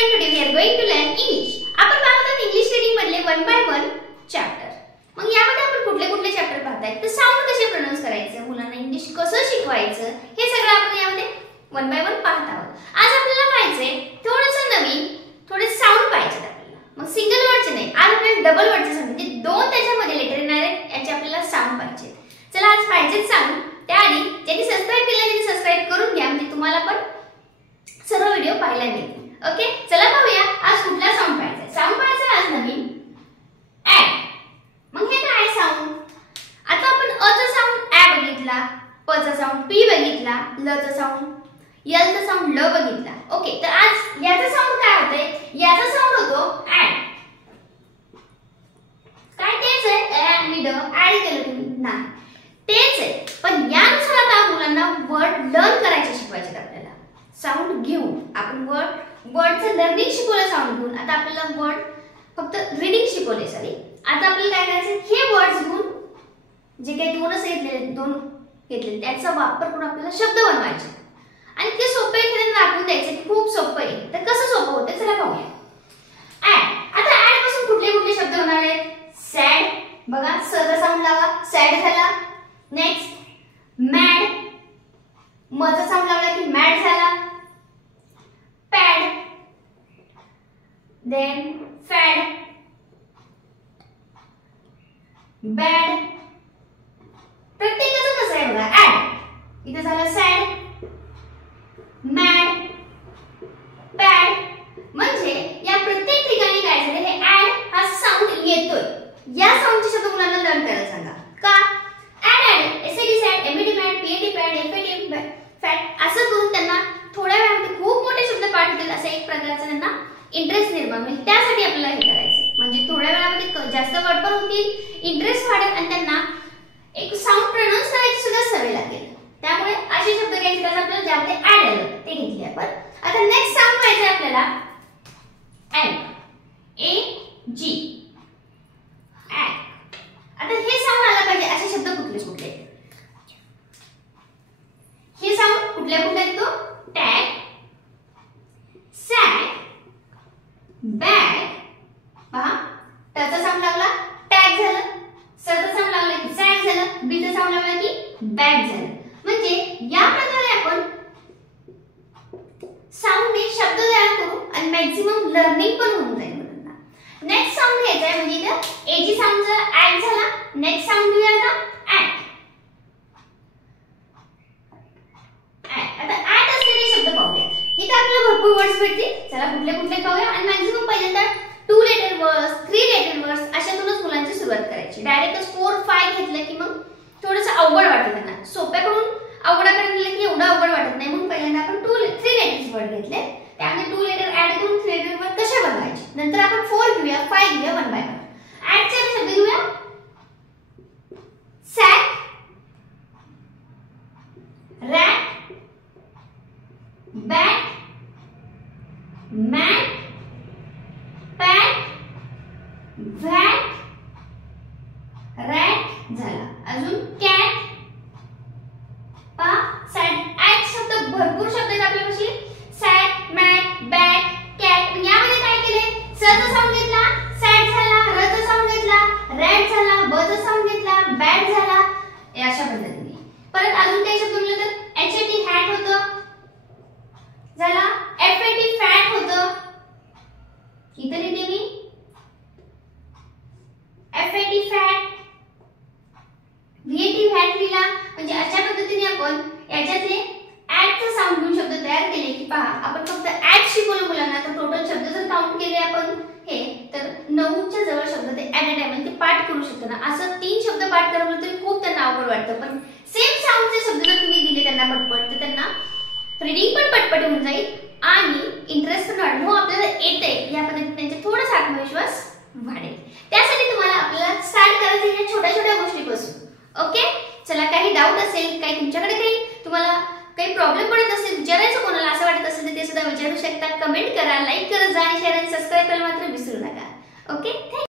Student, today we are going to learn English. आपण पाहत आहोत इंग्लिश रीडिंग मधले 1 बाय 1 चॅप्टर. मग यामध्ये आपण कुठले कुठले चॅप्टर पाहताय, तर साऊंड कसे प्रोनाउन्स करायचं, मुलांना इंग्लिश कसं शिकवायचं, हे सगळं आपण यामध्ये 1 बाय 1 पाहत आहोत. आज आपल्याला पाहायचंय थोडंसं नवीन, थोडे साऊंड पाहिजे आपल्याला. मग सिंगल वर्डचे नाही, आज आपल्याला डबल वर्डचे साऊंड, म्हणजे दोन त्याच्यामध्ये लेटर येणार आहेत, याचे आपल्याला साऊंड पाहिजे. चला आज पाहिजेत साऊंड. त्याआधी ज्यांनी सबस्क्राइब केलं त्यांनी सबस्क्राइब करून घ्या, म्हणजे तुम्हाला पण सर्व व्हिडिओ पाहायला मिळतील. ओके, चला पाहूया आज कुठला साऊंड पाहायचा. साऊंड पाहायचा आज नवीन ऍ. मग हे काय साऊंड? आता आपण अ चा साऊंड ऍ बघितला, प चा साऊंड पी बघितला, ल चा साऊंड यल चा साऊंड ल बघितला. ओके, तर आज याचा साऊंड काय होतंय? याचा साऊंड होतो ऍ. काय तेच आहे ऍ आणि ड ऍड केलं तुम्ही? नाही, तेच आहे, पण यानुसार आता मुलांना वर्ड लर्न करायचे शिकवायचे आपल्याला. साऊंड घेऊन आपण वर्डचं लर्निंग शिकवलं साऊंड घेऊन. आता आपल्याला वर्ड फक्त रीडिंग शिकवले. सॉरी, आता आपल्याला काय करायचं, हे वर्ड्स घेऊन जे काही दोन घेतले त्याचा वापर करून आपल्याला शब्द बनवायचे आणि ते सोपे एखाद्याला दाखवून द्यायचे की खूप सोपं आहे. तर कसं सोपं होतं चला पाहूया. ऍड. आता ऍड पासून कुठले कुठले शब्द होणार आहेत? सॅड, बघा स चा साऊंड लावा, सॅड झाला. नेक्स्ट मॅड, म चा साऊंड लावला की मॅड झाला. Pad, then fad, bad. प्रत्येकाचं कसं आहे बघा. ऍड इथे झालं सॅड, मॅड, पॅड. म्हणजे या प्रत्येक ठिकाणी काय झालं, हे ऍड हा साऊंड येतोय. या साऊंडचे शब्द मुलांना लर्न करायला सांगा. का? Add S A D sad, M E D mad, P A T pad, F A T fad असं करून त्यांना थोड्या वेळामध्ये खूप मोठे शब्द पाठ होतील, असं एक प्रकारचा त्यांना इंटरेस्ट निर्माण होईल. त्यासाठी आपल्याला हे करायचं, म्हणजे थोड्या वेळामध्ये जास्त वर्ड पण होतील, इंटरेस्ट वाढेल आणि त्यांना एक साऊंड प्रोनाउन्स करायची सुद्धा सवय लागेल. त्यामुळे असे शब्द घ्यायचे त्याचा आपल्याला ज्यामध्ये ऍड आलं ते घेतले आपण. आता नेक्स्ट साऊंड पाहिजे आपल्याला एन, ए जी. आता हे साऊंड आला पाहिजे. असे शब्द कुठले कुठले? हे साऊंड कुठल्या कुठल्या येतो? Tag, sag, bag. पहा त्याचा साऊंड लागला टॅग झालं, स चा साऊंड लागला की सॅग झालं, बी चा साऊंड लागला की बॅग झालं. म्हणजे या प्रकारे आपण साऊंडने शब्द तयार करू आणि मॅक्सिमम लर्निंग पण होऊन जाईल मुलांना. नेक्स्ट साऊंड घ्यायचा आहे, म्हणजे इथे एजी साऊंड ऍड झाला. नेक्स्ट साऊंड घेऊया आता ऍट. आता ऍट असलेले शब्द पाहूया. इथे आपल्याला भरपूर वर्ड्स भेटतील. चला कुठले कुठले पाहूया आणि मॅक्सिमम पहिल्यांदा 2 लेटर वर्ड्स, 3 लेटर वर्ड्स अशातूनच मुलांची सुरुवात करायची. डायरेक्ट 4, 5 घेतलं की मग थोडंसं अवघड वाटतं त्यांना. सोप्याकडून अवघडाकडे गेलं की एवढं अवघड वाटत नाही. म्हणून पहिल्यांदा आपण 3 लेटर्स वर्ड घेतले. त्यामध्ये 2 लेटर ऍड करून 3 लेटर वर्ड कसे बनवायचे. नंतर आपण 4 घेऊया, 5 घेऊया 1 बाय 1. ऍडचे शब्द घेऊया. सॅक, रॅट, बॅट, मॅट, पॅट, व्हॅट, रॅट झाला. अजून कॅट. पहा सॅड ऍड शब्द भरपूर शब्द आहेत आपल्यापाशी. Sad, mat, bat, cat. यामध्ये काय केले? स चा साऊंड घेतला, सॅड झाला. र चा साऊंड घेतला, रॅट झाला. ब चा साऊंड घेतला, बॅट झाला. अशा पद्धतीने. परत अजून काही शब्द म्हटलं तर एचएटी हॅट होतं झाला. एफएटी फॅट होतं. इथे लिहिते मी एफएटी फॅट, व्हीएटी फॅट लिहिला. म्हणजे अशा पद्धतीने आपण याच्यातले ऍडचा साऊंड घेऊन शब्द तयार केले की पहा आपण फक्त ऍड शिकवलं मुलांना, तर टोटल शब्द जर काउंट केले आपण हे तर 9च्या जवळ शब्द ते ऍट अ टाइम ते पाठ करू शकतो ना. असं 3 शब्द पाठ करावं तरी खूप त्यांना अवघड वाटतं. पण सेम साऊंडचे शब्द जर तुम्ही दिले त्यांना पटपट, तर त्यांना रीडिंग पण पटपट होऊन जाईल आणि इंटरेस्ट पण वाढेल. हो आपल्याला येते या पद्धतीने त्यांचा थोडासा आत्मविश्वास वाढेल. त्यासाठी तुम्हाला आपल्याला स्टार्ट करायचं या छोट्या छोट्या गोष्टीपासून. ओके, चला काही डाऊट असेल, काही तुमच्याकडे काही तुम्हाला काही प्रॉब्लेम पडत असेल, विचारायचं कोणाला असं वाटत असेल तर ते सुद्धा विचारू शकता. कमेंट करा, लाईक करा, जा आणि शेअर आणि सबस्क्राइब करायला मात्र विसरू नका. ओके.